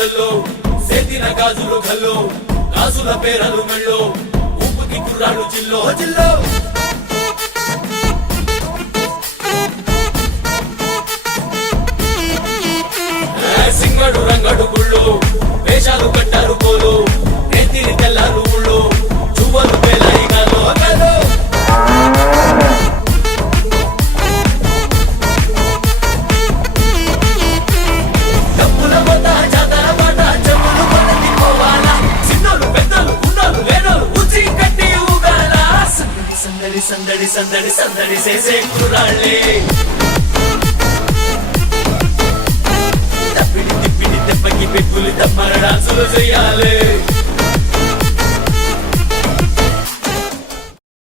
జల్లో సేతిన గాజులు గల్లో గాజుల పేరలు మెళ్ళో ఊపుకి కుర్రాళ్ళు జిల్లో జిల్లో సింగడు రంగడు గుళ్ళు వేషాలు కట్టారు పోలు నెత్తిని తెల్లారు ఊళ్ళు చువ్వలు పేలాయి గాలో గాలో డబ్బుల మొత్త జాతర పాట చెప్పులు కొలది పోవాలా చిన్నోళ్ళు పెద్దలు గుండోళ్ళు లేనోళ్ళు ఉచి కట్టి ఊగాల సందడి సందడి సందడి సందడి సందడి చేసే కుర్రాళ్ళే తప్పిడి తిప్పిడి తెప్పకి పెట్టులు తప్పర డాన్సులు చేయాలి